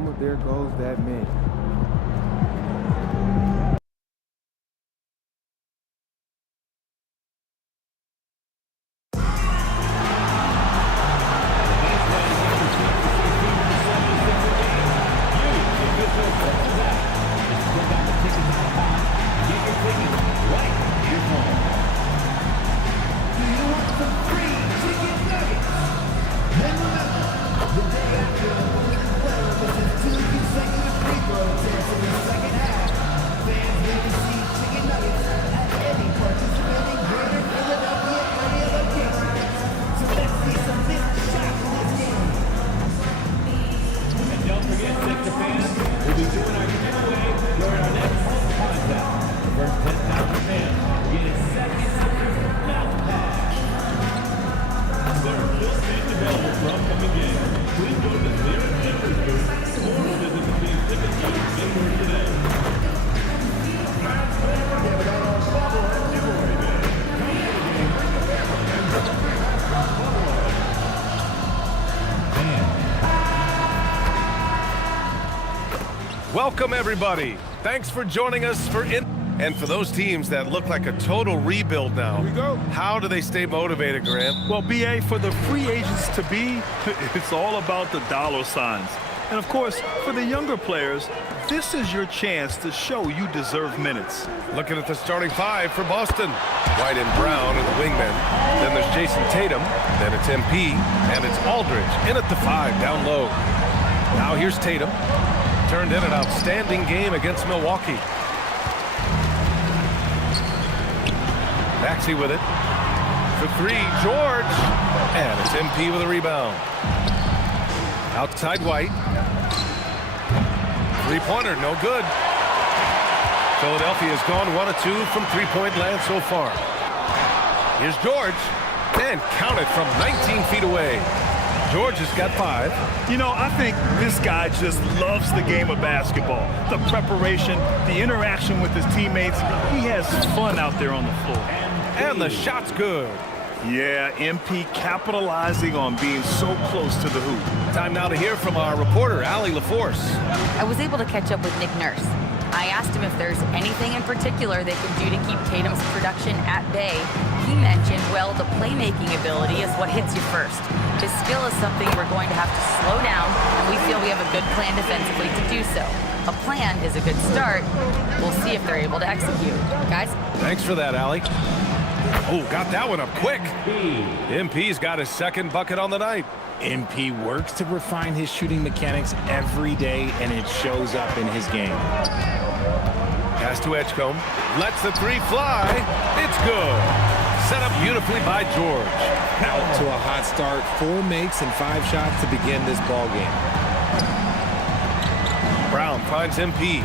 Mama, there goes that man. Welcome, everybody. Thanks for joining us and for those teams that look like a total rebuild now. Here we go. How do they stay motivated, Grant? Well, BA, for the free agents to be, it's all about the dollar signs. And, of course, for the younger players, this is your chance to show you deserve minutes. Looking at the starting five for Boston. White and Brown are the wingmen. Then there's Jason Tatum. Then it's MP. And it's Aldridge in at the 5, down low. Now here's Tatum. Turned in an outstanding game against Milwaukee. Maxey with it. For 3, George. And it's MP with a rebound. Outside White. Three-pointer, no good. Philadelphia has gone 1 of 2 from three-point land so far. Here's George. And counted from 19 feet away. George has got 5. You know, I think this guy just loves the game of basketball. The preparation, the interaction with his teammates. He has fun out there on the floor. And the shot's good. Yeah, MP capitalizing on being so close to the hoop. Time now to hear from our reporter, Allie LaForce. I was able to catch up with Nick Nurse. I asked him if there's anything in particular they can do to keep Tatum's production at bay. He mentioned, well, the playmaking ability is what hits you first. His skill is something we're going to have to slow down, and we feel we have a good plan defensively to do so. A plan is a good start. We'll see if they're able to execute. Guys? Thanks for that, Allie. Oh, got that one up quick. MP's got his second bucket on the night. MP works to refine his shooting mechanics every day, and it shows up in his game. Pass to Edgecombe. Lets the 3 fly. It's good. Set up beautifully by George. Out to a hot start. 4 makes and 5 shots to begin this ball game. Brown finds MP.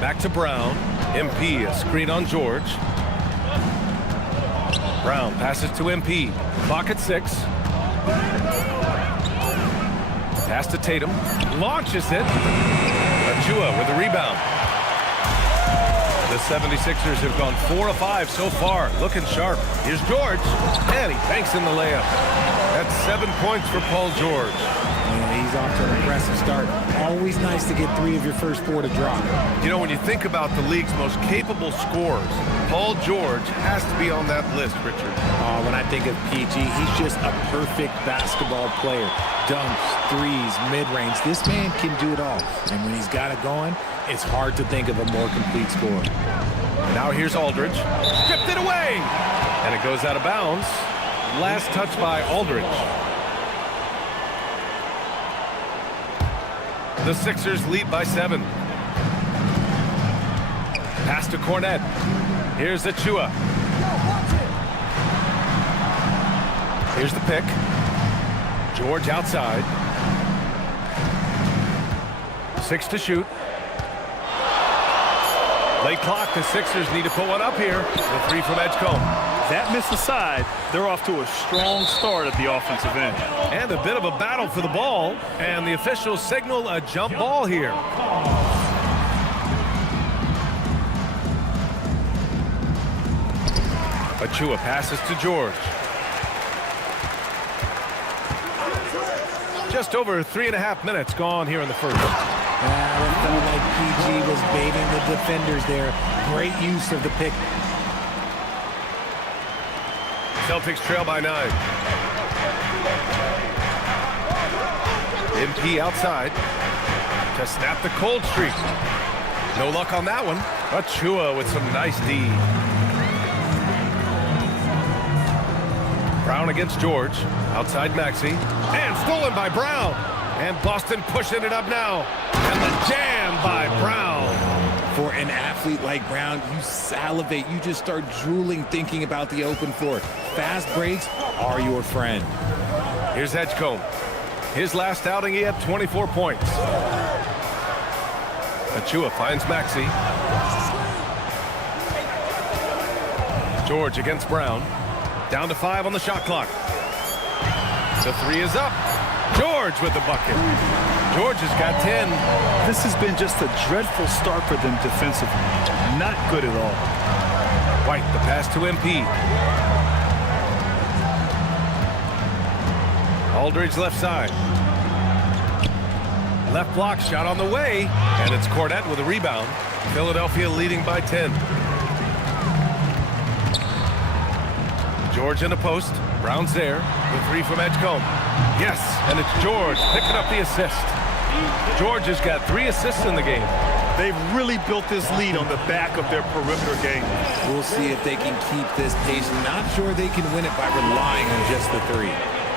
Back to Brown. MP, a screen on George. Brown passes to MP. Clock at 6. Pass to Tatum. Launches it. Achua with a rebound. The 76ers have gone 4 of 5 so far. Looking sharp. Here's George. And he banks in the layup. That's 7 points for Paul George. Yeah, he's off to an impressive start. Always nice to get 3 of your first 4 to drop. You know, when you think about the league's most capable scorers, Paul George has to be on that list, Richard. When I think of PG, he's just a perfect basketball player. Dunks, threes, mid-range. This man can do it all. And when he's got it going, it's hard to think of a more complete scorer. Now here's Aldridge. Stripped it away. And it goes out of bounds. Last touch by Aldridge. The Sixers lead by 7. Pass to Cornette. Here's Achua. Here's the pick. George outside. 6 to shoot. Late clock. The Sixers need to put one up here. The 3 from Edgecombe. That missed aside, they're off to a strong start at the offensive end. And a bit of a battle for the ball. And the officials signal a jump ball here. Achua passes to George. Just over 3.5 minutes gone here in the first. It felt like PG was baiting the defenders there. Great use of the pick. Celtics trail by 9. MP outside to snap the cold streak. No luck on that one. Achua with some nice D. Brown against George. Outside Maxey. And stolen by Brown. And Boston pushing it up now. And the jam by Brown. For an athlete like Brown, you salivate. You just start drooling thinking about the open floor. Fast breaks are your friend. Here's Edgecombe. His last outing, he had 24 points. Achua finds Maxey. George against Brown. Down to 5 on the shot clock. The 3 is up. George with the bucket. George has got 10. This has been just a dreadful start for them defensively. Not good at all. White, the pass to MP. Aldridge left side. Left block shot on the way. And it's Cornette with a rebound. Philadelphia leading by 10. George in the post. Brown's there. The 3 from Edgecombe. Yes, and it's George picking up the assist. George has got 3 assists in the game. They've really built this lead on the back of their perimeter game. We'll see if they can keep this pace. Not sure they can win it by relying on just the 3.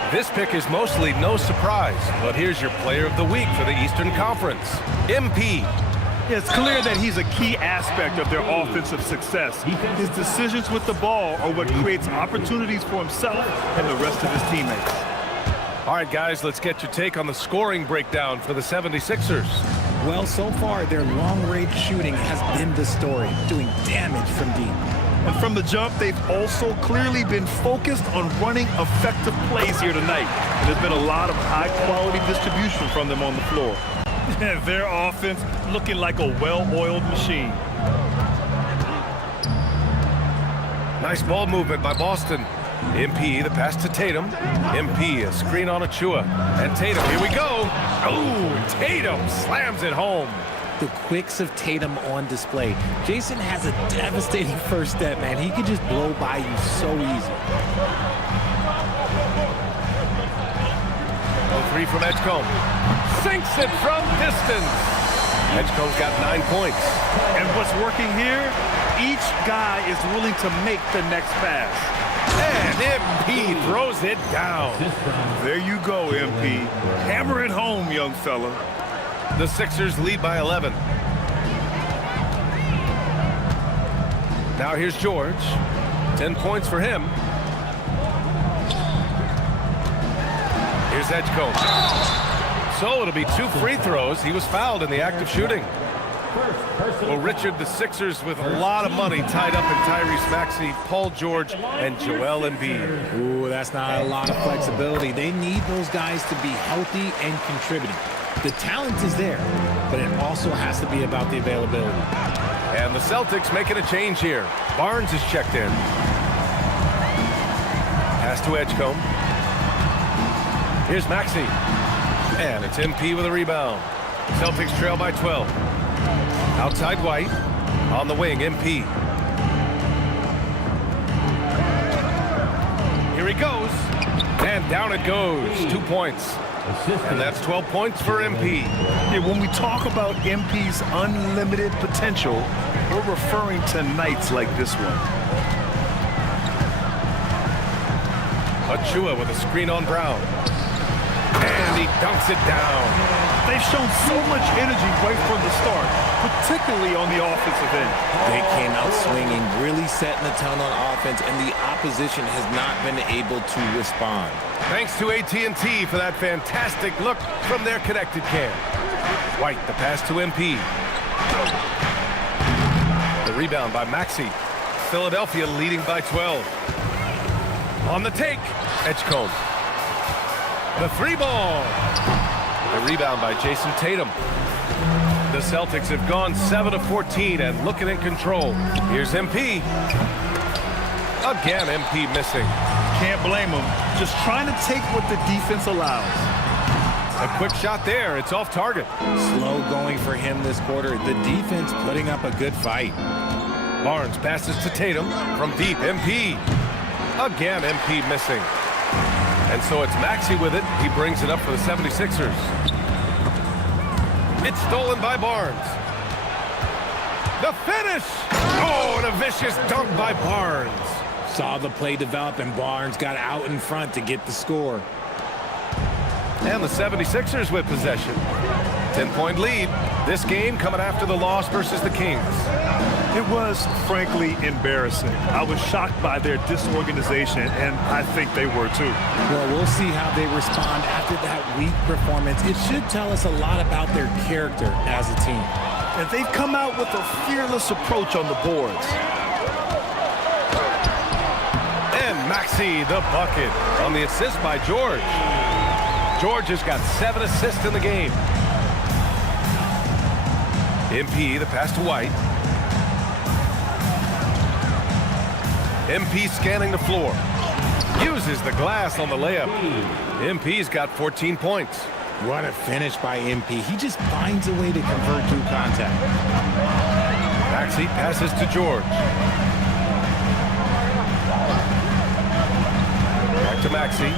This pick is mostly no surprise, but here's your player of the week for the Eastern Conference, MP. Yeah, it's clear that he's a key aspect of their offensive success. His decisions with the ball are what creates opportunities for himself and the rest of his teammates. All right, guys, let's get your take on the scoring breakdown for the 76ers. Well, so far, their long-range shooting has been the story, doing damage from deep. And from the jump, they've also clearly been focused on running effective plays here tonight. There's been a lot of high-quality distribution from them on the floor. Their offense looking like a well-oiled machine. Nice ball movement by Boston. MP, the pass to Tatum. MP, a screen on Achua. And Tatum, here we go. Oh, Tatum slams it home. The quicks of Tatum on display. Jason has a devastating first step, man. He can just blow by you so easy. 3 from Edgecombe. Sinks it from distance. Edgecombe's got 9 points. And what's working here, each guy is willing to make the next pass. And MP throws it down. There you go, MP. Hammer it home, young fella. The Sixers lead by 11. Now here's George. 10 points for him. Here's Edgecombe. So it'll be 2 free throws. He was fouled in the act of shooting. Well, Richard, the Sixers with a lot of money tied up in Tyrese Maxey, Paul George, and Joel Embiid. Ooh, that's not a lot of flexibility. They need those guys to be healthy and contributing. The talent is there, but it also has to be about the availability. And the Celtics making a change here. Barnes is checked in. Pass to Edgecombe. Here's Maxey. And it's MP with a rebound. Celtics trail by 12. Outside White. On the wing, MP. Here he goes. And down it goes. 2 points. And that's 12 points for MP. Yeah, when we talk about MP's unlimited potential, we're referring to nights like this one. Achua with a screen on Brown. And he dunks it down. They've shown so much energy right from the start, particularly on the offensive end. They came out swinging, really setting the tone on offense, and the opposition has not been able to respond. Thanks to AT&T for that fantastic look from their connected cam. White, the pass to MP. The rebound by Maxey. Philadelphia leading by 12. On the take, Edgecombe. The 3 ball. The rebound by Jason Tatum. The Celtics have gone 7 of 14 and looking in control. Here's MP. Again, MP missing. Can't blame him. Just trying to take what the defense allows. A quick shot there. It's off target. Slow going for him this quarter. The defense putting up a good fight. Barnes passes to Tatum from deep. MP. Again, MP missing. And so it's Maxey with it. He brings it up for the 76ers. It's stolen by Barnes. The finish! Oh, and a vicious dunk by Barnes. Saw the play develop, and Barnes got out in front to get the score. And the 76ers with possession. 10-point lead. This game coming after the loss versus the Kings. It was, frankly, embarrassing. I was shocked by their disorganization, and I think they were too. Well, we'll see how they respond after that weak performance. It should tell us a lot about their character as a team. And they've come out with a fearless approach on the boards. And Maxey, the bucket, on the assist by George. George has got 7 assists in the game. MP, the pass to White. MP scanning the floor. Uses the glass on the layup. MP's got 14 points. What a finish by MP. He just finds a way to convert through contact. Maxey passes to George. Back to Maxey.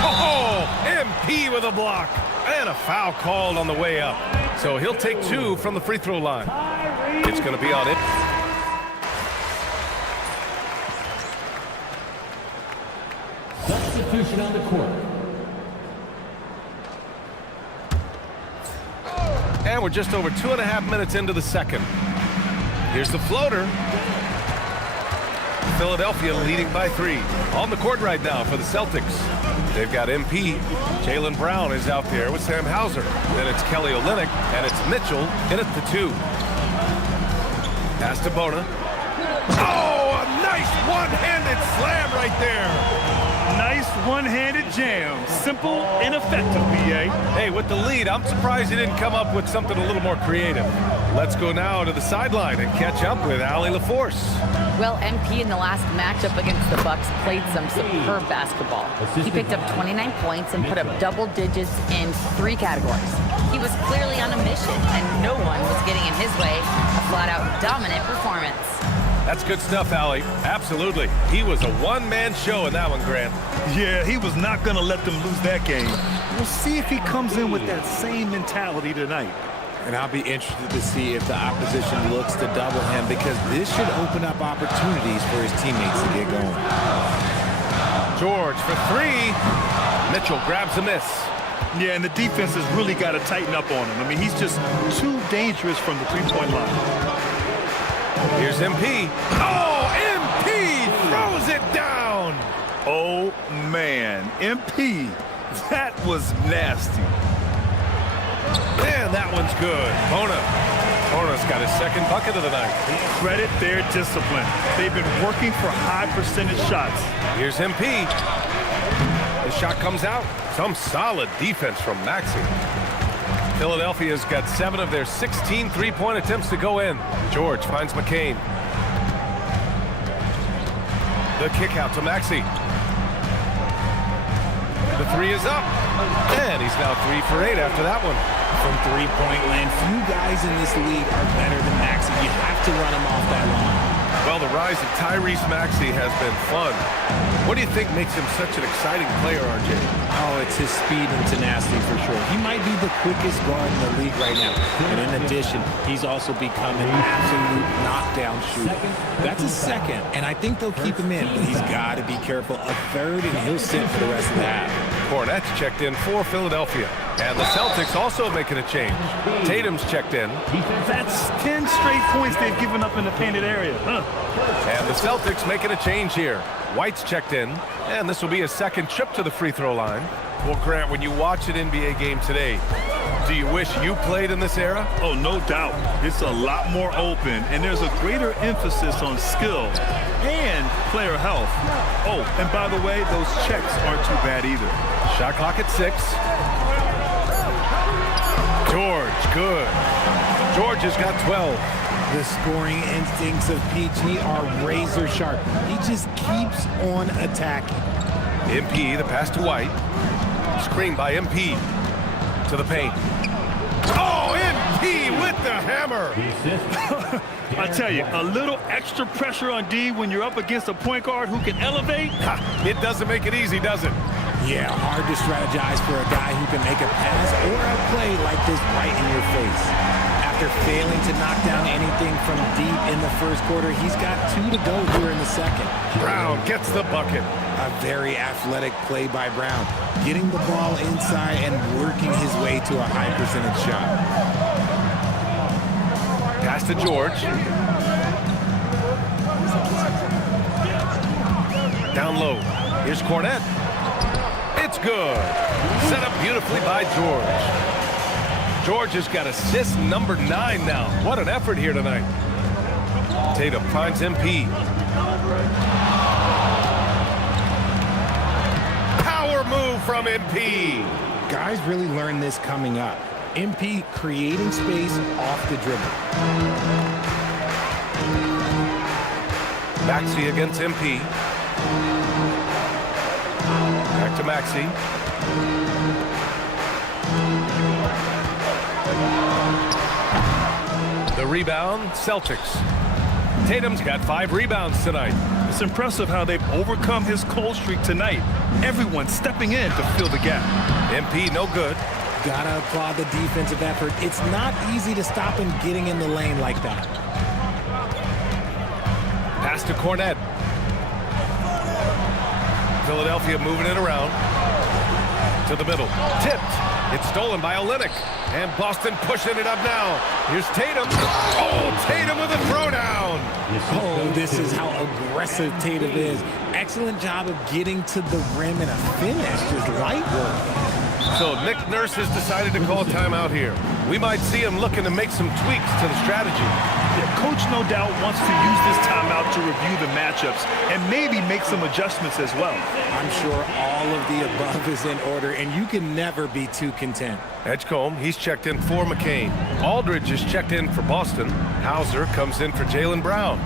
Oh, MP with a block. And a foul called on the way up. So he'll take 2 from the free throw line. It's going to be on it. Substitution on the court. And we're just over 2.5 minutes into the second. Here's the floater. Philadelphia leading by 3. On the court right now for the Celtics. They've got MP. Jaylen Brown is out there with Sam Hauser. Then it's Kelly Olynyk, and it's Mitchell in at the 2. Pass to Bona. Oh, a nice one-handed slam right there. Nice one-handed jam. Simple and effective, B.A. Hey, with the lead, I'm surprised he didn't come up with something a little more creative. Let's go now to the sideline and catch up with Allie LaForce. Well, MP in the last matchup against the Bucks played some superb basketball. He picked up 29 points and put up double digits in 3 categories. He was clearly on a mission, and no one was getting in his way. A flat-out dominant performance. That's good stuff, Allie. Absolutely. He was a one-man show in that one, Grant. Yeah, he was not going to let them lose that game. We'll see if he comes in with that same mentality tonight. And I'll be interested to see if the opposition looks to double him, because this should open up opportunities for his teammates to get going. George for 3. Mitchell grabs a miss. Yeah, and the defense has really got to tighten up on him. I mean, he's just too dangerous from the three-point line. Here's MP. Oh, MP throws it down. Oh, man. MP, that was nasty. Man, that one's good. Bona's got his 2nd bucket of the night. Credit their discipline. They've been working for high percentage shots. Here's MP. The shot comes out. Some solid defense from Maxey. Philadelphia's got 7 of their 16 three-point attempts to go in. George finds McCain. The kick out to Maxey. The 3 is up. And he's now 3 for 8 after that one. From three-point land, few guys in this league are better than Maxey. You have to run him off that line. Well, the rise of Tyrese Maxey has been fun. What do you think makes him such an exciting player, RJ? Oh, it's his speed and tenacity for sure. He might be the quickest guard in the league right now. And in addition, he's also become an absolute knockdown shooter. That's a 2nd, and I think they'll keep him in, but he's got to be careful. A 3rd, and he'll sit for the rest of the half. Cornette's checked in for Philadelphia. And the Celtics also making a change. Tatum's checked in. That's 10 straight points they've given up in the painted area. And the Celtics making a change here. White's checked in. And this will be a 2nd trip to the free throw line. Well, Grant, when you watch an NBA game today, do you wish you played in this era? Oh, no doubt. It's a lot more open, and there's a greater emphasis on skill and player health. Oh, and by the way, those checks aren't too bad either. Shot clock at 6. George, good. George has got 12. The scoring instincts of PG are razor sharp. He just keeps on attacking. MP, the pass to White. Screen by MP. To the paint. Oh, MP with the hammer. I tell you, a little extra pressure on D when you're up against a point guard who can elevate. It doesn't make it easy, does it? Yeah, hard to strategize for a guy who can make a pass or a play like this right in your face. After failing to knock down anything from deep in the first quarter, he's got 2 to go here in the second. Brown gets the bucket. A very athletic play by Brown, getting the ball inside and working his way to a high percentage shot. Pass to George. Down low. Here's Cornette. It's good. Set up beautifully by George. George has got assist number 9 now. What an effort here tonight. Tatum finds MP. Power move from MP. Guys really learned this coming up. MP creating space off the dribble. Maxey against MP. Back to Maxey. The rebound, Celtics. Tatum's got 5 rebounds tonight. It's impressive how they've overcome his cold streak tonight. Everyone stepping in to fill the gap. MP no good. Gotta applaud the defensive effort. It's not easy to stop him getting in the lane like that. Pass to Cornette. Philadelphia moving it around. To the middle. Tipped. It's stolen by Olynyk. And Boston pushing it up now. Here's Tatum. Oh, Tatum with a throwdown. Oh, this is how aggressive Tatum is. Excellent job of getting to the rim and a finish. Just light work. So Nick Nurse has decided to call timeout here. We might see him looking to make some tweaks to the strategy. Yeah, Coach no doubt wants to use this timeout to review the matchups and maybe make some adjustments as well. I'm sure all of the above is in order, and you can never be too content. Edgecombe, he's checked in for McCain. Aldridge is checked in for Boston. Hauser comes in for Jaylen Brown.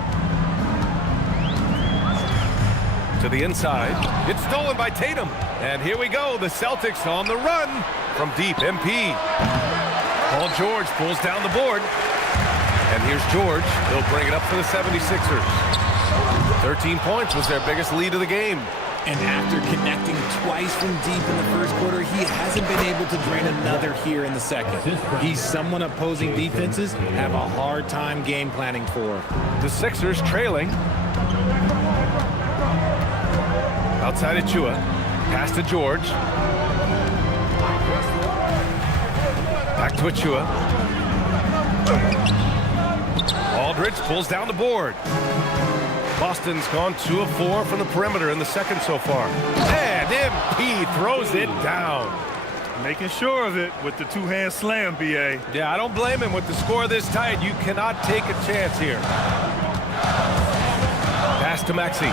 To the inside. It's stolen by Tatum. And here we go. The Celtics on the run from deep. MP. Paul George pulls down the board. And here's George. He'll bring it up for the 76ers. 13 points was their biggest lead of the game. And after connecting twice from deep in the first quarter, he hasn't been able to drain another here in the second. He's someone opposing defenses have a hard time game planning for. The Sixers trailing. Outside Achua. Pass to George. Back to Achua. Aldridge pulls down the board. Boston's gone 2 of 4 from the perimeter in the second so far. And MP throws it down. Making sure of it with the 2-hand slam, B.A. Yeah, I don't blame him with the score this tight. You cannot take a chance here. Pass to Maxey.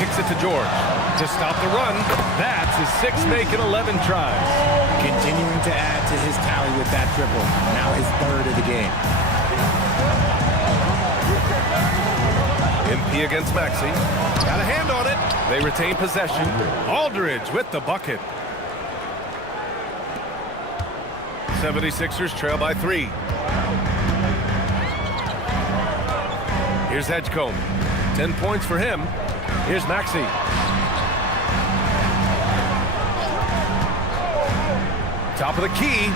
Kicks it to George to stop the run. That's his 6th make in 11 tries. Continuing to add to his tally with that triple. Now his 3rd of the game. MP against Maxey. Got a hand on it. They retain possession. Aldridge with the bucket. 76ers trail by 3. Here's Edgecombe. 10 points for him. Here's Maxey. Top of the key.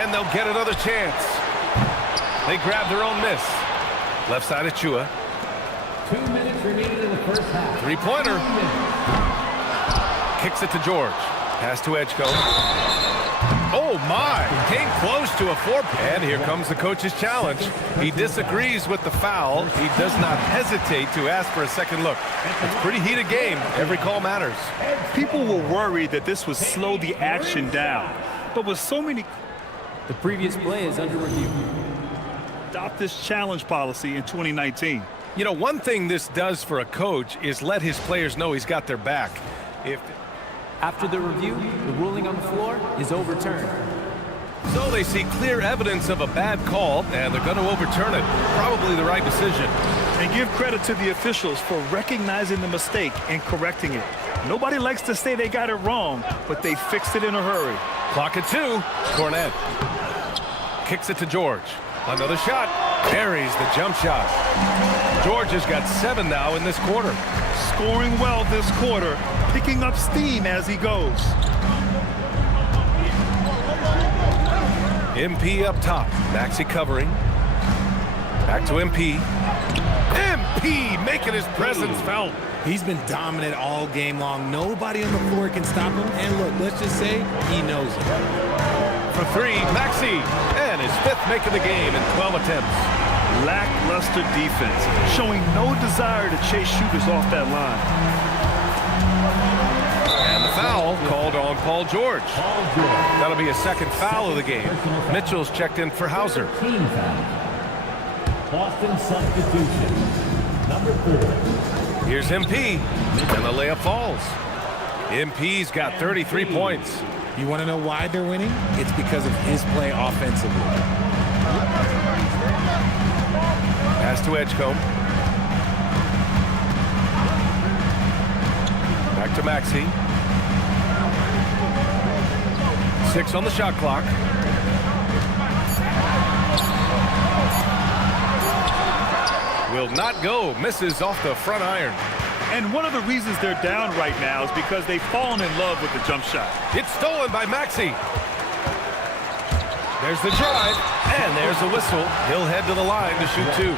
And they'll get another chance. They grab their own miss. Left side of Chua. 2 minutes remaining in the first half. 3-pointer. Kicks it to George. Pass to Edgecombe. Oh, my. Came close to a 4. And here comes the coach's challenge. He disagrees with the foul. He does not hesitate to ask for a second look. It's a pretty heated game. Every call matters. People were worried that this would slow the action down. But with so many... The previous play is under review. Adopt this challenge policy in 2019. You know, one thing this does for a coach is let his players know he's got their back. After the review, the ruling on the floor is overturned. So they see clear evidence of a bad call, and they're going to overturn it. Probably the right decision. And give credit to the officials for recognizing the mistake and correcting it. Nobody likes to say they got it wrong, but they fixed it in a hurry. Clock at 2. Cornette kicks it to George. Another shot. Buries the jump shot. George has got 7 now in this quarter. Scoring well this quarter, picking up steam as he goes. MP up top. Maxey covering. Back to MP. MP making his presence felt. He's been dominant all game long. Nobody on the floor can stop him. And look, let's just say he knows it. For 3, Maxey. And his 5th make of the game in 12 attempts. Lackluster defense, showing no desire to chase shooters off that line. And the foul called on Paul George. That'll be a second foul of the game. Mitchell's checked in for Hauser. Team foul. Boston substitution. Number 4. Here's MP, and the layup falls. MP's got 33 points. You want to know why they're winning? It's because of his play offensively. Pass to Edgecombe. Back to Maxey. 6 on the shot clock. Will not go. Misses off the front iron. And one of the reasons they're down right now is because they've fallen in love with the jump shot. It's stolen by Maxey. There's the drive, and there's the whistle. He'll head to the line to shoot 2.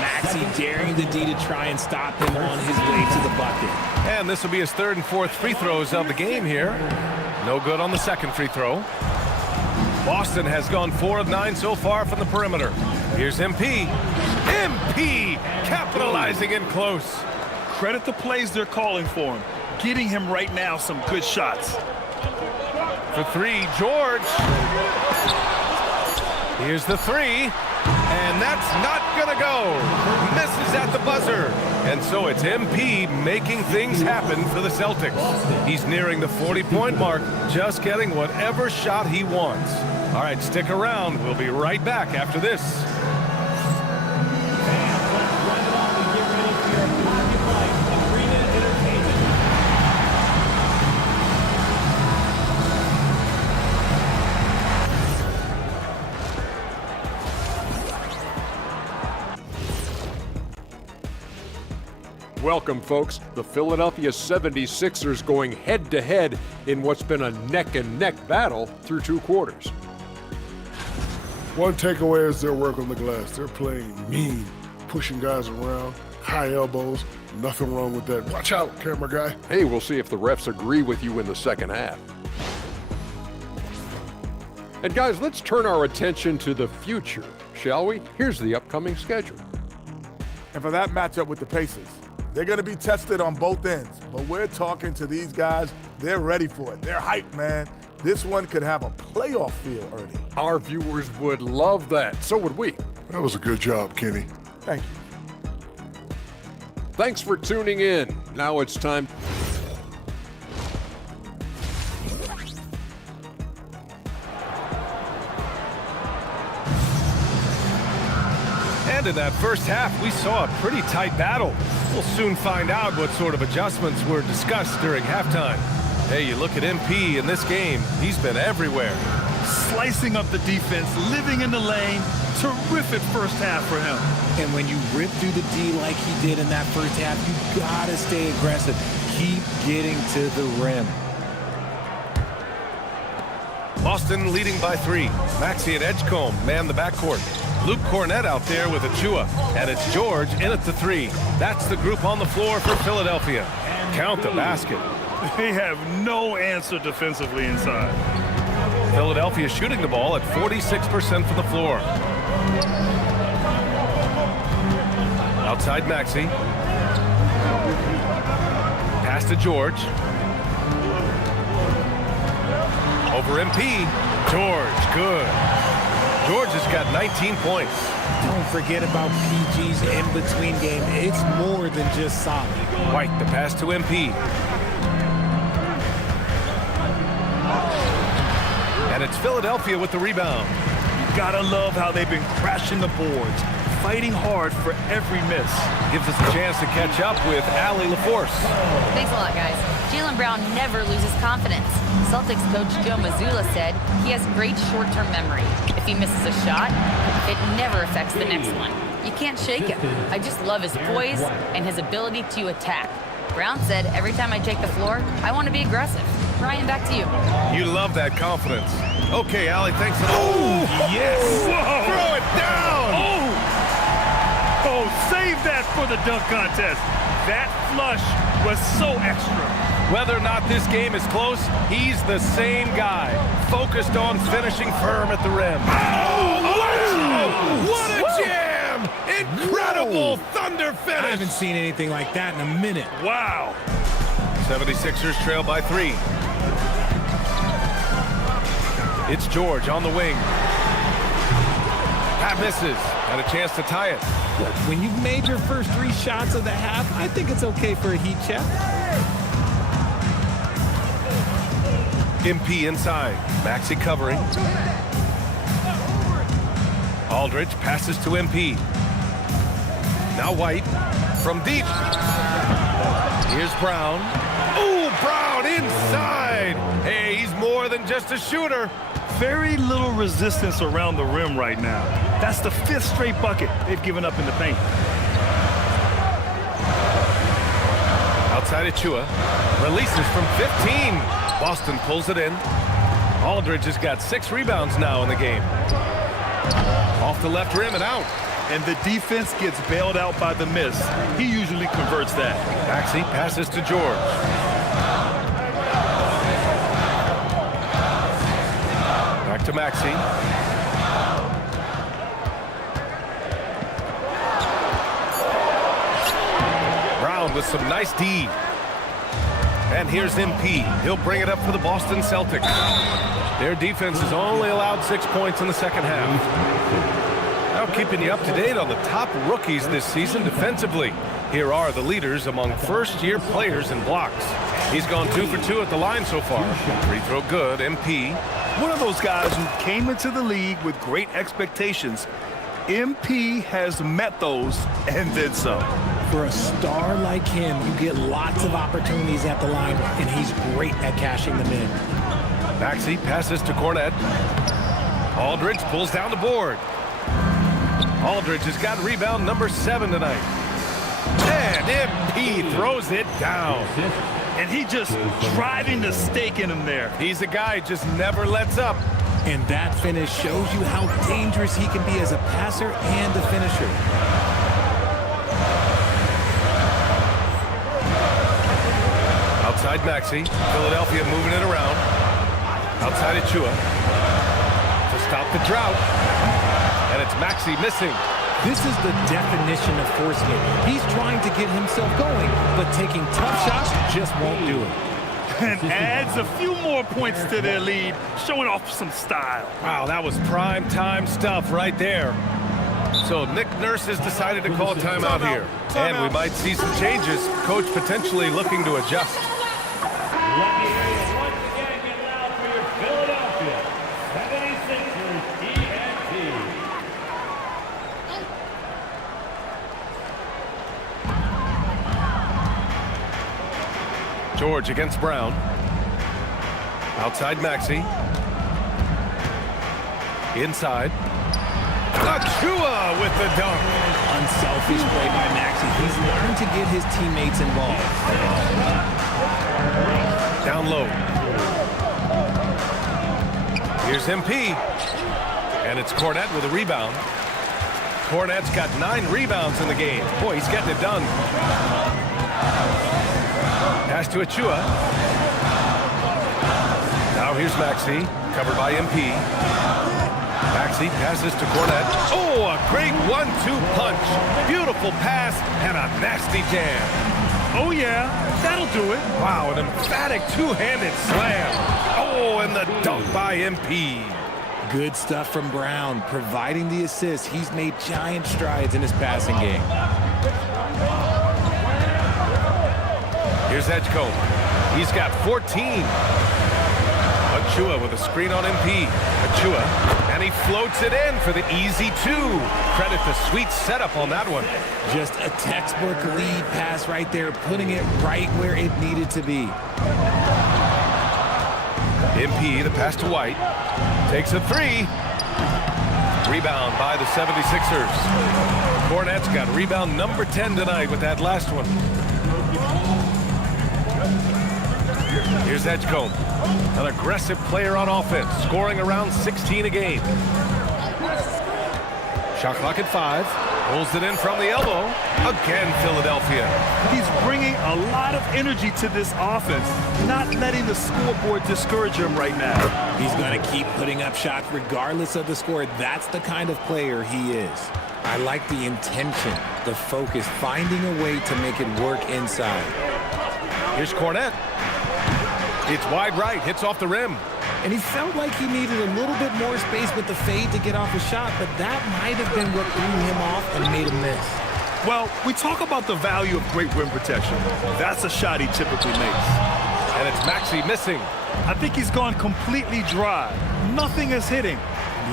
Maxey daring the D to try and stop him on his way to the bucket. And this will be his 3rd and 4th free throws of the game here. No good on the 2nd free throw. Boston has gone 4 of 9 so far from the perimeter. Here's MP. MP capitalizing in close. Credit the plays they're calling for him, getting him right now some good shots. For 3, George. Here's the 3, and that's not gonna go. Misses at the buzzer. And so it's MP making things happen for the Celtics. He's nearing the 40-point mark, just getting whatever shot he wants. All right, stick around. We'll be right back after this. Welcome, folks. The Philadelphia 76ers going head-to-head in what's been a neck-and-neck battle through 2 quarters. One takeaway is their work on the glass. They're playing mean, pushing guys around, high elbows. Nothing wrong with that. Watch out, camera guy. Hey, we'll see if the refs agree with you in the second half. And guys, let's turn our attention to the future, shall we? Here's the upcoming schedule. And for that matchup with the Pacers, they're going to be tested on both ends. But we're talking to these guys. They're ready for it. They're hyped, man. This one could have a playoff feel, Ernie. Our viewers would love that. So would we. That was a good job, Kenny. Thank you. Thanks for tuning in. Now it's time. And in that first half, we saw a pretty tight battle. We'll soon find out what sort of adjustments were discussed during halftime. Hey, you look at MP in this game, he's been everywhere. Slicing up the defense, living in the lane. Terrific first half for him. And when you rip through the D like he did in that first half, you gotta stay aggressive. Keep getting to the rim. Boston leading by 3. Maxey and Edgecombe man the backcourt. Luke Cornette out there with Achua. And it's George in at the 3. That's the group on the floor for Philadelphia. Count the basket. They have no answer defensively inside. Philadelphia shooting the ball at 46% from the floor. Outside Maxey. Pass to George. Over MP. George, good. George has got 19 points. Don't forget about PG's in-between game. It's more than just solid. White, the pass to MP. And it's Philadelphia with the rebound. You gotta love how they've been crashing the boards, fighting hard for every miss. Gives us a chance to catch up with Allie LaForce. Thanks a lot, guys. Jaylen Brown never loses confidence. Celtics coach Joe Mazzulla said he has great short-term memory. If he misses a shot, it never affects the next one. You can't shake him. I just love his poise and his ability to attack. Brown said, every time I take the floor, I want to be aggressive. Ryan, back to you. You love that confidence. Okay, Allie, thanks a lot. Oh, yes! Whoa. Throw it down! Oh, save that for the dunk contest. That flush was so extra. Whether or not this game is close, he's the same guy, focused on finishing firm at the rim. What a jam! Incredible thunder finish! I haven't seen anything like that in a minute. Wow. 76ers trail by 3. It's George on the wing. That misses. Had a chance to tie it. Look, when you've made your first 3 shots of the half, I think it's okay for a heat check. MP inside. Maxey covering. Aldridge passes to MP. Now White from deep. Here's Brown. Ooh, Brown inside. Hey, he's more than just a shooter. Very little resistance around the rim right now. That's the 5th straight bucket they've given up in the paint. Outside Achua. Releases from 15. Boston pulls it in. Aldridge has got 6 rebounds now in the game. Off the left rim and out. And the defense gets bailed out by the miss. He usually converts that. Maxey passes to George. Back to Maxey. Brown with some nice D. And here's MP. He'll bring it up for the Boston Celtics. Their defense has only allowed 6 points in the second half. Now keeping you up to date on the top rookies this season defensively. Here are the leaders among first-year players in blocks. He's gone 2 for 2 at the line so far. Free throw good, MP. One of those guys who came into the league with great expectations. MP has met those and then some. For a star like him, you get lots of opportunities at the line, and he's great at cashing them in. Maxey passes to Cornette. Aldridge pulls down the board. Aldridge has got rebound number 7 tonight. And MP throws it down. And he just driving the stake in him there. He's a guy who just never lets up. And that finish shows you how dangerous he can be as a passer and a finisher. Outside Maxey. Philadelphia moving it around. Outside Achua. To stop the drought. And it's Maxey missing. This is the definition of forcing it. He's trying to get himself going, but taking tough shots just won't do it. And adds a few more points to their lead, showing off some style. Wow, that was prime time stuff right there. So Nick Nurse has decided to call a timeout here. And we might see some changes. Coach potentially looking to adjust. Let me hear you once again get loud for your Philadelphia 76ers TNT. George against Brown. Outside Maxey. Inside. Achua with the dunk. Unselfish play by Maxey. He's learned to get his teammates involved. Down low. Here's MP. And it's Cornette with a rebound. Cornette's got 9 rebounds in the game. Boy, he's getting it done. Pass to Achua. Now here's Maxey, covered by MP. Maxey passes to Cornette. Oh, a great 1-2 punch. Beautiful pass and a nasty jam. Oh, yeah, that'll do it. Wow, an emphatic two-handed slam. Oh, and the dunk by MP. Good stuff from Brown, providing the assist. He's made giant strides in his passing game. Here's Edgecombe. He's got 14. Achua with a screen on MP. Achua And he floats it in for the easy two. Credit the sweet setup on that one. Just a textbook lead pass right there, putting it right where it needed to be. MP, the pass to White. Takes a three. Rebound by the 76ers. Cornette's got rebound number 10 tonight with that last one. Here's Edgecombe, an aggressive player on offense, scoring around 16 a game. Shot clock at 5. Pulls it in from the elbow. Again, Philadelphia. He's bringing a lot of energy to this offense, not letting the scoreboard discourage him right now. He's going to keep putting up shots regardless of the score. That's the kind of player he is. I like the intention, the focus, finding a way to make it work inside. Here's Cornette. It's wide right, hits off the rim. And he felt like he needed a little bit more space with the fade to get off a shot, but that might have been what threw him off and made him miss. Well, we talk about the value of great rim protection. That's a shot he typically makes. And it's Maxey missing. I think he's gone completely dry. Nothing is hitting.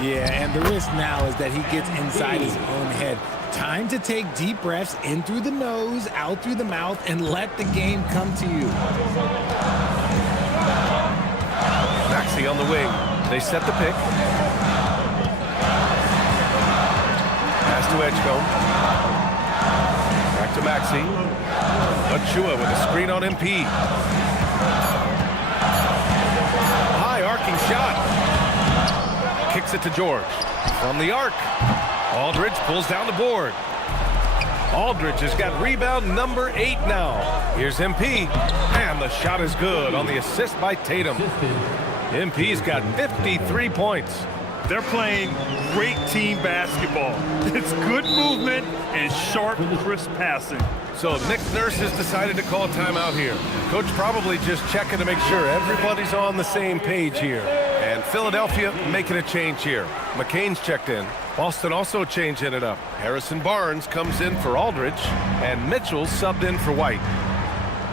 Yeah, and the risk now is that he gets inside his own head. Time to take deep breaths in through the nose, out through the mouth, and let the game come to you. Maxey on the wing. They set the pick. Pass to Edgecombe. Back to Maxey. Achua with a screen on MP. High arcing shot. Kicks it to George. From the arc. Aldridge pulls down the board. Aldridge has got rebound number 8 now. Here's MP. And the shot is good on the assist by Tatum. MP's got 53 points. They're playing great team basketball. It's good movement and sharp, crisp passing. So Nick Nurse has decided to call a timeout here. Coach probably just checking to make sure everybody's on the same page here. And Philadelphia making a change here. McCain's checked in. Boston also changing it up. Harrison Barnes comes in for Aldridge. And Mitchell subbed in for White.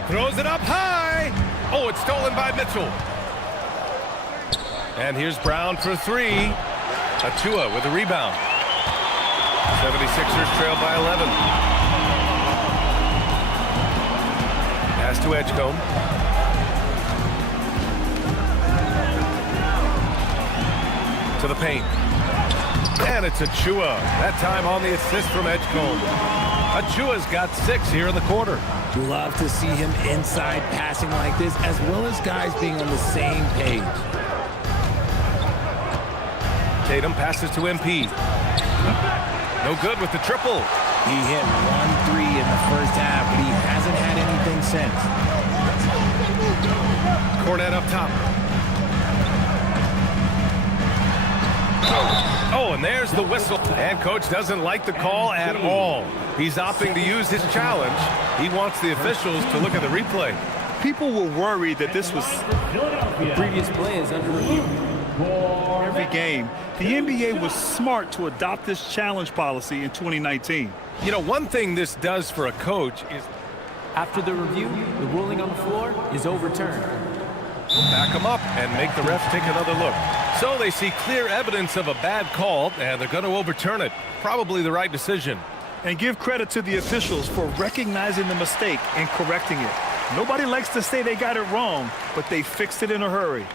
Throws it up high. Oh, it's stolen by Mitchell. And here's Brown for 3. Achua with a rebound. 76ers trail by 11. Pass to Edgecombe. To the paint. And it's Achua. That time on the assist from Edgecombe. Achua's got 6 here in the quarter. Love to see him inside passing like this, as well as guys being on the same page. Tatum passes to MP. No good with the triple. He hit 1 3 in the first half, but he hasn't had anything since. Cornette up top. Oh, and there's the whistle. And coach doesn't like the call at all. He's opting to use his challenge. He wants the officials to look at the replay. People were worried that this was The previous play is under review. every game. The NBA was smart to adopt this challenge policy in 2019. You know, one thing this does for a coach is After the review, the ruling on the floor is overturned. back them up and make the ref take another look. So they see clear evidence of a bad call, and they're going to overturn it. Probably the right decision. And give credit to the officials for recognizing the mistake and correcting it. Nobody likes to say they got it wrong, but they fixed it in a hurry.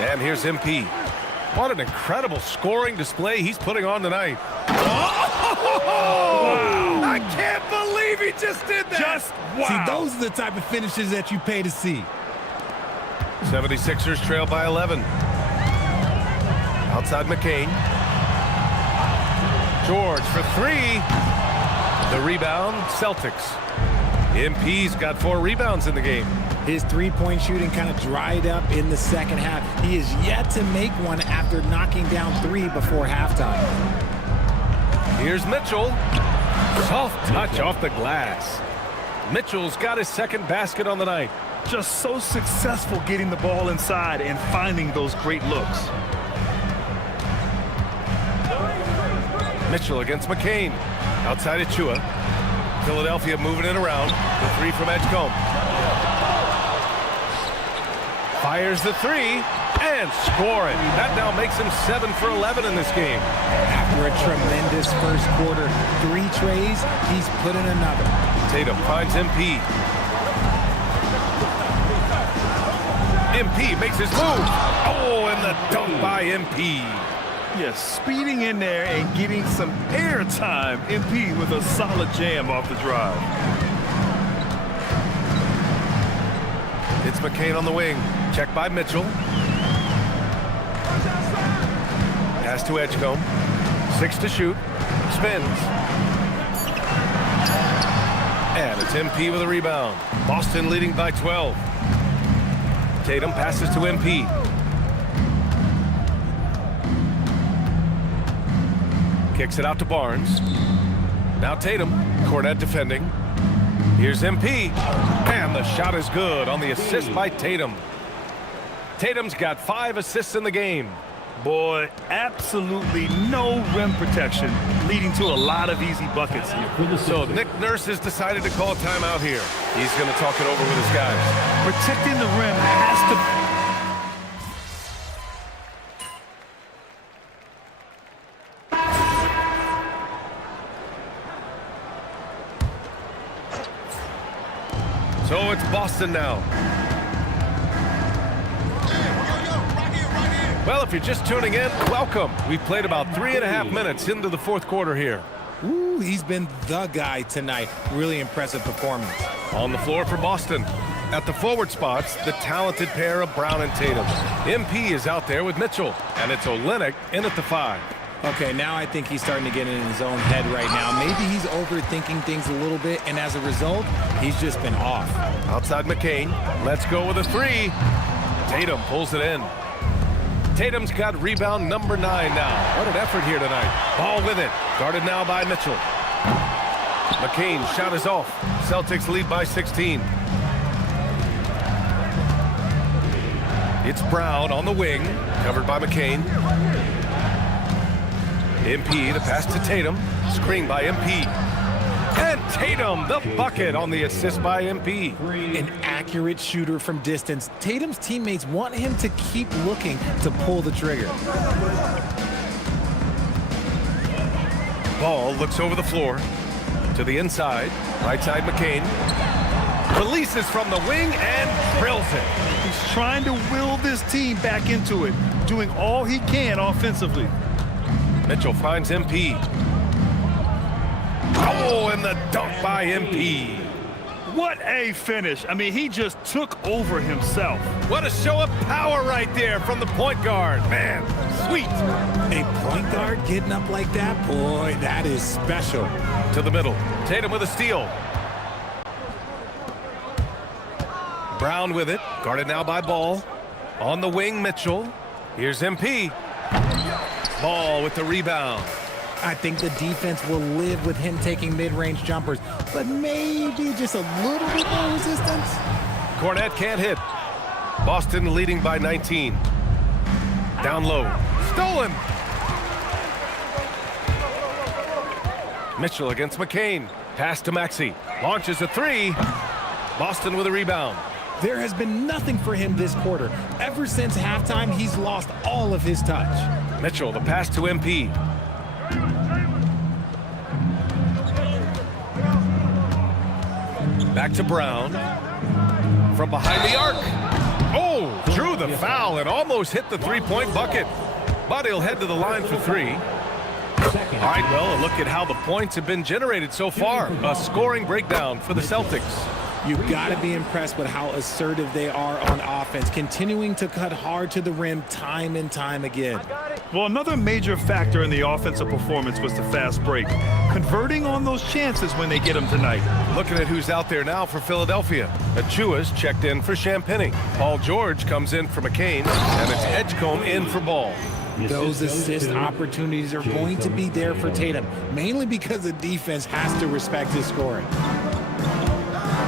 And here's MP. What an incredible scoring display he's putting on tonight. Oh! I can't believe he just did that. Just wow. See, those are the type of finishes that you pay to see. 76ers trail by 11. Outside McCain. George for 3. The rebound, Celtics. MP's got 4 rebounds in the game. His three-point shooting kind of dried up in the second half. He is yet to make one after knocking down 3 before halftime. Here's Mitchell. Soft touch off the glass. Mitchell's got his second basket on the night. Just so successful getting the ball inside and finding those great looks. Mitchell against McCain. Outside Achua. Philadelphia moving it around. The three from Edgecombe. Fires the three and scoring. That now makes him 7 for 11 in this game. After a tremendous first quarter, 3 trays, he's put in another. Tatum finds MP. MP makes his move. Oh, and the dunk by MP. Yes, speeding in there and getting some air time. MP with a solid jam off the drive. It's McCain on the wing. Check by Mitchell. Pass to Edgecombe. 6 to shoot. Spins. And it's MP with a rebound. Boston leading by 12. Tatum passes to MP. Kicks it out to Barnes. Now Tatum. Cornette defending. Here's MP. And the shot is good on the assist by Tatum. Tatum's got 5 assists in the game. Boy, absolutely no rim protection, leading to a lot of easy buckets here. So Nick Nurse has decided to call timeout here. He's going to talk it over with his guys. Protecting the rim has to... So it's Boston now. Well, if you're just tuning in, welcome. We've played about 3.5 minutes into the fourth quarter here. Ooh, he's been the guy tonight. Really impressive performance. On the floor for Boston. At the forward spots, the talented pair of Brown and Tatum. MP is out there with Mitchell, and it's Olynyk in at the 5. Okay, now I think he's starting to get in his own head right now. Maybe he's overthinking things a little bit, and as a result, he's just been off. Outside McCain. Let's go with a 3. Tatum pulls it in. Tatum's got rebound number 9 now. What an effort here tonight. Ball with it. Guarded now by Mitchell. McCain shot is off. Celtics lead by 16. It's Brown on the wing. Covered by McCain. MP, the pass to Tatum. Screen by MP. And Tatum, the bucket on the assist by MP. An accurate shooter from distance. Tatum's teammates want him to keep looking to pull the trigger. Ball looks over the floor. To the inside. Right side McCain. Releases from the wing and drills it. He's trying to will this team back into it, doing all he can offensively. Mitchell finds MP. Oh, and the dunk by MP. What a finish. I mean, he just took over himself. What a show of power right there from the point guard. Man, sweet. A point guard getting up like that? Boy, that is special. To the middle. Tatum with a steal. Brown with it. Guarded now by Ball. On the wing, Mitchell. Here's MP. Ball with the rebound. I think the defense will live with him taking mid-range jumpers, but maybe just a little bit more resistance. Cornette can't hit. Boston leading by 19. Down low. Stolen. Mitchell against McCain. Pass to Maxey. Launches a 3. Boston with a rebound. There has been nothing for him this quarter. Ever since halftime, he's lost all of his touch. Mitchell, the pass to MP. Back to Brown. From behind the arc. Oh, drew the foul and almost hit the three-point bucket. But he'll head to the line for 3. All right, well, a look at how the points have been generated so far. A scoring breakdown for the Celtics. You've got to be impressed with how assertive they are on offense, continuing to cut hard to the rim time and time again. Well, another major factor in the offensive performance was the fast break. Converting on those chances when they get them tonight. Looking at who's out there now for Philadelphia. Achua's checked in for Champagny. Paul George comes in for McCain, and it's Edgecombe in for Ball. Those assist opportunities are going to be there for Tatum, mainly because the defense has to respect his scoring.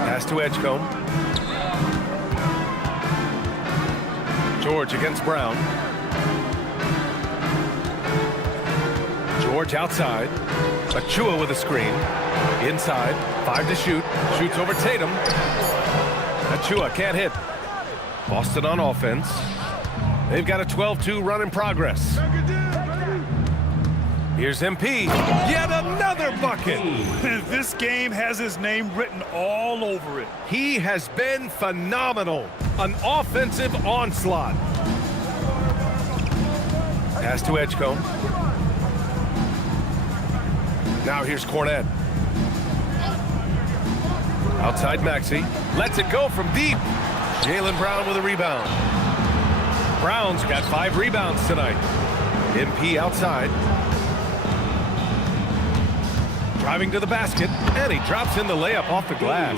Pass to Edgecombe. George against Brown. George outside. Achua with a screen. Inside, 5 to shoot. Shoots over Tatum. Achua can't hit. Boston on offense. They've got a 12-2 run in progress. Here's MP. Yet another bucket. This game has his name written all over it. He has been phenomenal. An offensive onslaught. Pass to Edgecombe. Now here's Cornette. Outside Maxey. Lets it go from deep. Jaylen Brown with a rebound. Brown's got 5 rebounds tonight. MP outside. Driving to the basket, and he drops in the layup off the glass.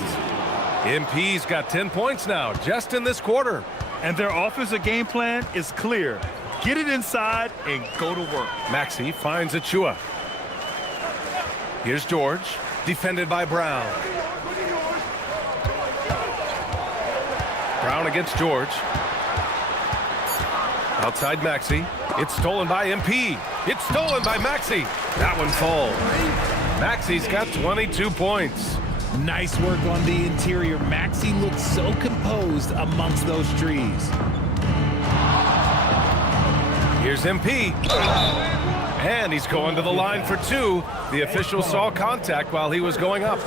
MP's got 10 points now, just in this quarter. And their offensive game plan is clear. Get it inside and go to work. Maxey finds Achua. Here's George, defended by Brown. Brown against George. Outside Maxey. It's stolen by MP. It's stolen by Maxey. That one falls. Maxey's got 22 points. Nice work on the interior. Maxey looks so composed amongst those trees. Here's MP. And he's going to the line for 2. The official saw contact while he was going up.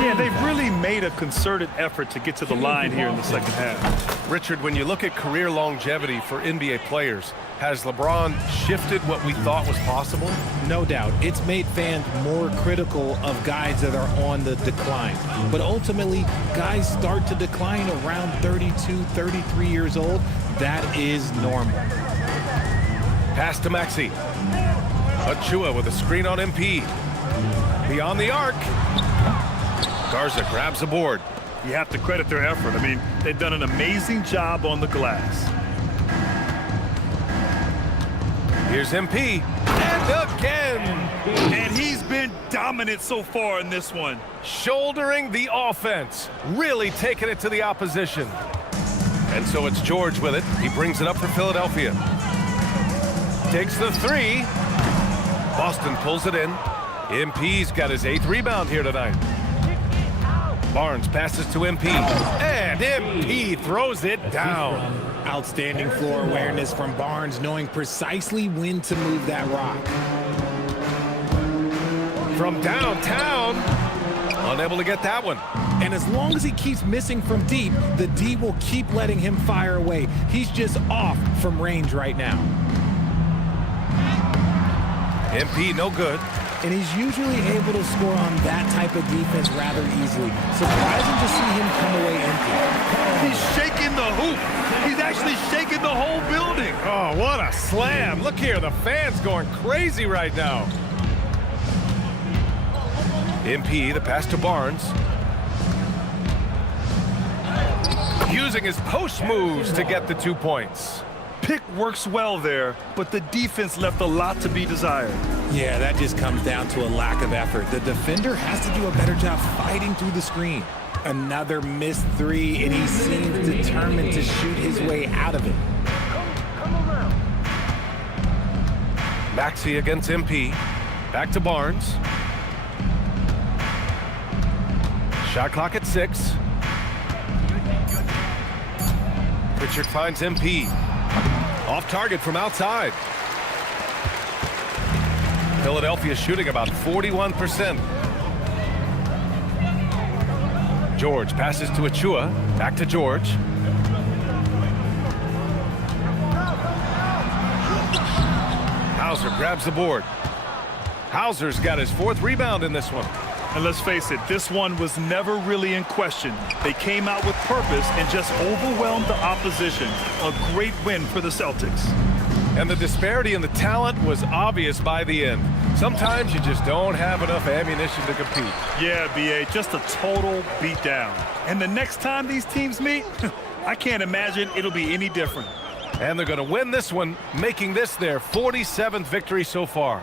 Yeah, they've really made a concerted effort to get to the line here in the second half. Richard, when you look at career longevity for NBA players, has LeBron shifted what we thought was possible? No doubt. It's made fans more critical of guys that are on the decline. But ultimately, guys start to decline around 32, 33 years old. That is normal. Pass to Maxey. Achua with a screen on MP. Beyond the arc. Garza grabs the board. You have to credit their effort. I mean, they've done an amazing job on the glass. Here's MP. And again. And he's been dominant so far in this one. Shouldering the offense. Really taking it to the opposition. And so it's George with it. He brings it up for Philadelphia. Takes the 3. Boston pulls it in. MP's got his 8th rebound here tonight. Barnes passes to MP. And MP throws it down. Outstanding floor awareness from Barnes, knowing precisely when to move that rock. From downtown. Unable to get that one. And as long as he keeps missing from deep, the D will keep letting him fire away. He's just off from range right now. MP no good. And he's usually able to score on that type of defense rather easily. Surprising to see him come away empty. He's shaking the hoop. He's actually shaking the whole building. Oh, what a slam. Look here, the fans going crazy right now. MP, the pass to Barnes. Using his post moves to get the 2 points. Pick works well there, but the defense left a lot to be desired. Yeah, that just comes down to a lack of effort. The defender has to do a better job fighting through the screen. Another missed 3, and he seems determined to shoot his way out of it. Maxey against MP. Back to Barnes. Shot clock at 6. Pritchard finds MP. Off target from outside. Philadelphia shooting about 41%. George passes to Achua. Back to George. Hauser grabs the board. Hauser's got his 4th rebound in this one. And let's face it, this one was never really in question. They came out with purpose and just overwhelmed the opposition. A great win for the Celtics. And the disparity in the talent was obvious by the end. Sometimes you just don't have enough ammunition to compete. Yeah, B.A., just a total beatdown. And the next time these teams meet, I can't imagine it'll be any different. And they're going to win this one, making this their 47th victory so far.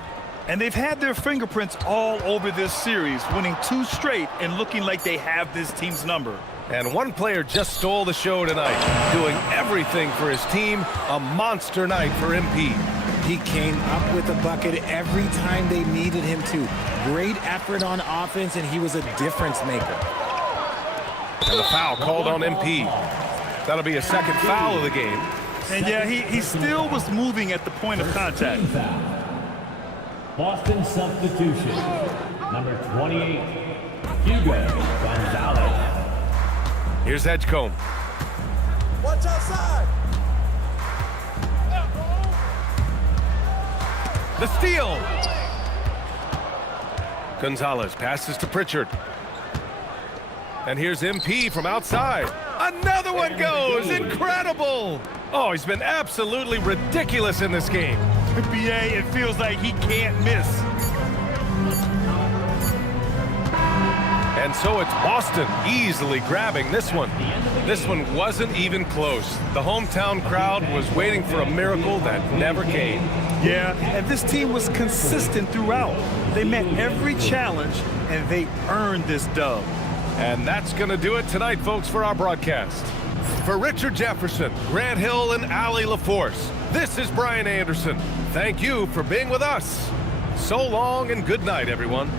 And they've had their fingerprints all over this series, winning 2 straight and looking like they have this team's number. And one player just stole the show tonight, doing everything for his team. A monster night for MP. He came up with a bucket every time they needed him to. Great effort on offense, and he was a difference maker. And the foul called on MP. That'll be a second foul of the game. And yeah, he still was moving at the point of contact. Boston substitution. Number 28, Hugo Gonzalez. Here's Edgecombe. Watch outside. The steal. Gonzalez passes to Pritchard. And here's MP from outside. Another one goes. Incredible. Oh, he's been absolutely ridiculous in this game. NBA, it feels like he can't miss. And so it's Boston easily grabbing this one. This one wasn't even close. The hometown crowd was waiting for a miracle that never came. Yeah, and this team was consistent throughout. They met every challenge, and they earned this dub. And that's going to do it tonight, folks, for our broadcast. For Richard Jefferson, Grant Hill, and Allie LaForce, this is Brian Anderson. Thank you for being with us. So long and good night, everyone.